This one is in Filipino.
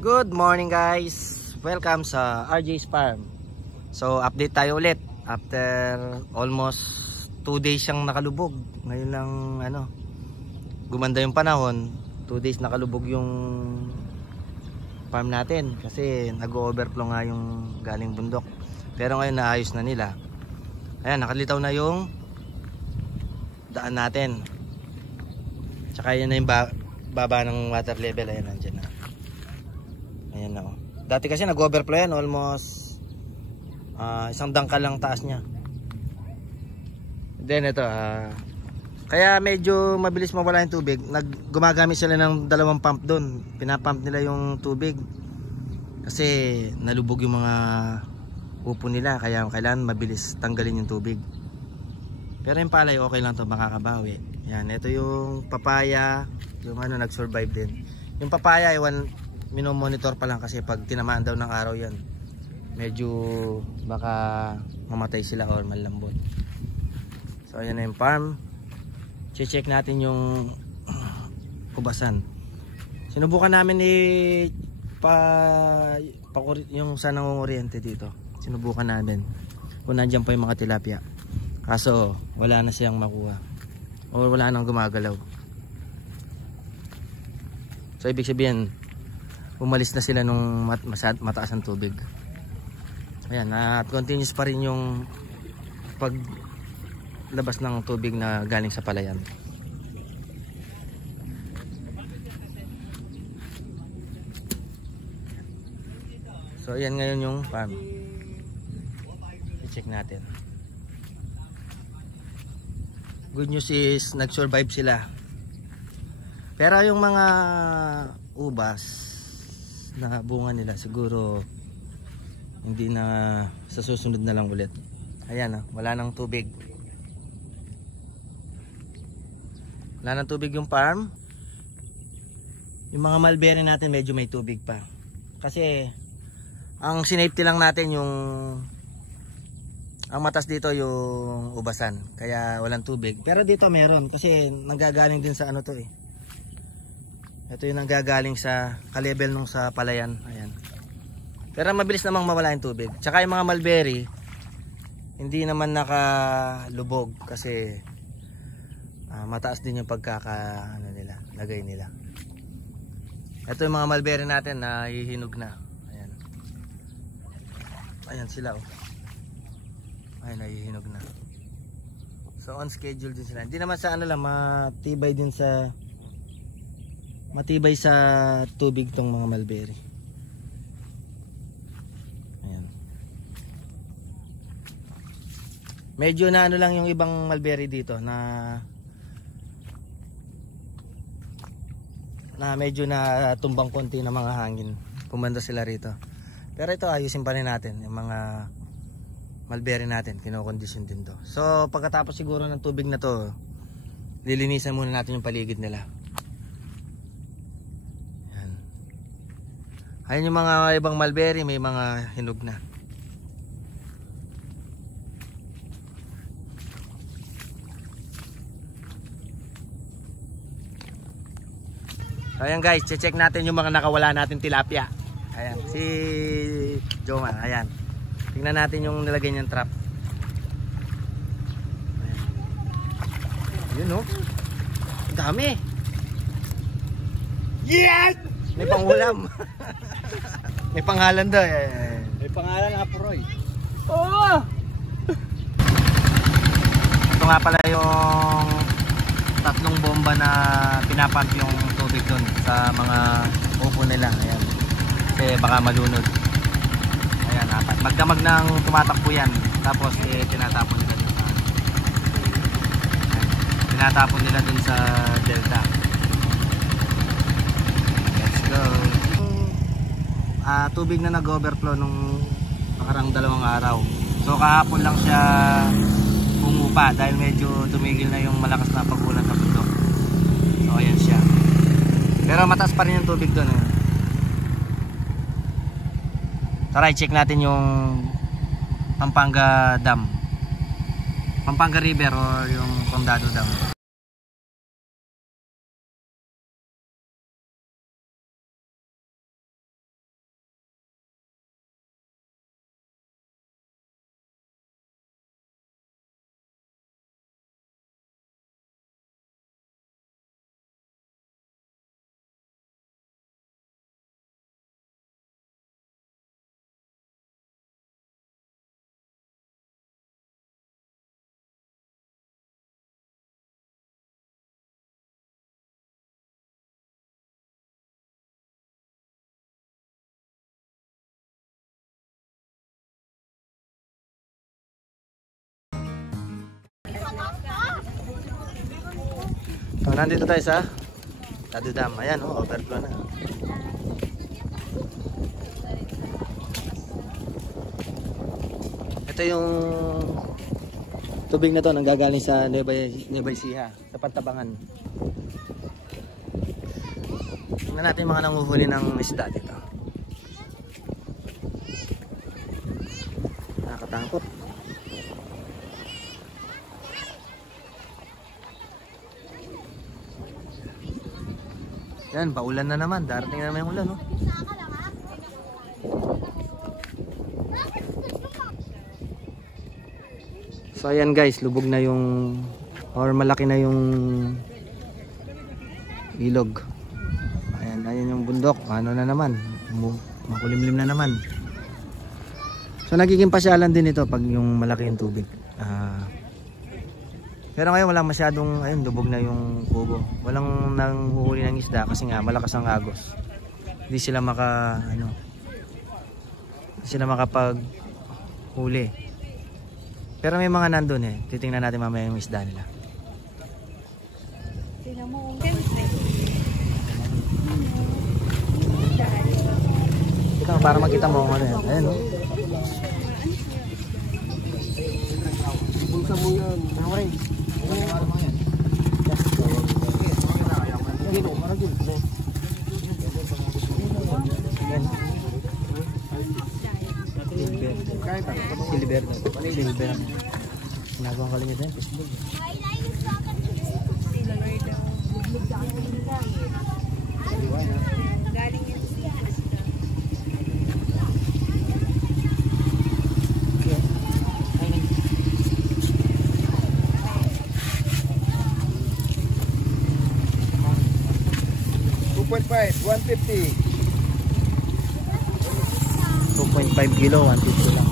Good morning guys! Welcome sa RJ's Farm. So update tayo ulit after almost 2 days siyang nakalubog. Ngayon lang gumanda yung panahon. 2 days nakalubog yung farm natin kasi nag-overflow nga yung galing bundok. Pero ngayon naayos na nila. Ayan, nakalitaw na yung daan natin. Tsaka yan na yung baba ng water level. Ayan, nandyan na. Ayan na. Dati kasi nag-overflow yan, almost isang dangkal lang taas niya. Then ito, kaya medyo mabilis mawala yung tubig. Gumagamit sila ng 2 pump doon. Pinapump nila yung tubig kasi nalubog yung mga upo nila, kaya kailangan mabilis tanggalin yung tubig. Pero yung palay okay lang to, makakabawi. Yan, ito yung papaya, yung nag-survive din. Yung papaya, minomonitor pa lang kasi pag tinamaan daw ng araw yan, medyo baka mamatay sila or malambot. So ayan na yung farm. Check natin yung kubasan. Sinubukan namin yung sa nangunguryente dito. Sinubukan namin kung nandiyan pa yung mga tilapia. Kaso wala na siyang makuha o wala nang gumagalaw. So ibig sabihin umalis na sila nung mataas ang tubig. Ayan, at continuous pa rin yung paglabas ng tubig na galing sa palayan. So ayan ngayon yung farm. I-check natin. Good news is nag-survive sila. Pero yung mga ubas na bunga nila siguro hindi na, sa susunod na lang ulit. Ayan, wala nang tubig. Wala nang tubig yung farm. Yung mga mulberry natin medyo may tubig pa. Kasi ang sinafety lang natin yung ang matas dito yung ubasan. Kaya walang tubig. Pero dito meron kasi nanggagaling din sa to eh. Ito yung nanggagaling sa ka-level nung sa palayan. Ayan. Pero mabilis namang mawala yung tubig. Tsaka yung mga mulberry hindi naman nakalubog kasi mataas din yung lagay nila. Ito yung mga mulberry natin na hihinog na. Ayan. Ayan sila oh. Ayan, nahihinog na. So on schedule din sila. Hindi naman sa lang, matibay sa tubig tong mga mulberry. Ayan. Medyo na lang yung ibang mulberry dito na medyo na tumbang konti ng mga hangin. Pumanda sila rito. Pero ito ayusin pa rin natin yung mga mulberry natin, kinokondisyon din to. So pagkatapos siguro ng tubig na to, lilinisan muna natin yung paligid nila. Ayan yung mga ibang mulberry, may mga hinog na. Ayan guys, check natin yung mga nakawala natin tilapia. Ayan, si Joma, ayan. Tingnan natin yung nilagay niyang trap. Ayan. Yun oh. Dami. Yes! May pangulam. May pangalan daw eh. May pangalan Apuroy. Oo. Ito nga pala yung 3 bomba na pinapump yung tubig doon sa mga upo nila. Ayan. Kasi baka malunod. Ayan, 4. Magdamag ng tumatakbo yan. Tapos tinatapon nila dun sa tinatapon nila dun sa delta. Let's go. Tubig na nag-overflow nung nakarang 2 araw. So kahapon lang siya umupa dahil medyo tumigil na yung malakas na pagulan sa bundok. So ayan siya. Pero mataas pa rin yung tubig doon eh. Tara, i-check natin yung Pampanga Dam, Pampanga River o yung Condado Dam. nandito tayo sa Tado Dam. Ayan, oh, overflow na. Ito yung tubig na to nanggagaling sa Nueva Ecija, sa Pantabangan. Tingnan natin mga nanguhuli ng isda dito. Nakakatakot. Yan, paulan na naman. Darating na naman yung ulan, no? So ayan guys, lubog na yung or malaki na yung ilog. Ayan, ayan yung bundok. Ano na naman? Makulimlim na naman. So nagiging pasyalan din ito pag yung malaki yung tubig. Pero ngayon walang masyadong, ayun, lubog na yung kubo. Walang nanghuhuli ng isda kasi nga malakas ang agos. Hindi sila hindi sila makapaghuli. Pero may mga nandun eh. Titingnan natin mamaya yung isda nila. Tingnan mo kung ganda. Ito para makita mo kung ano yan. Ayan, no? Bulsa mo yan. Nawarin. Silver. Ginagawang kalim ito yan. Galing yan siya. 2.5, 150. 2.5 kilo, 150 lang.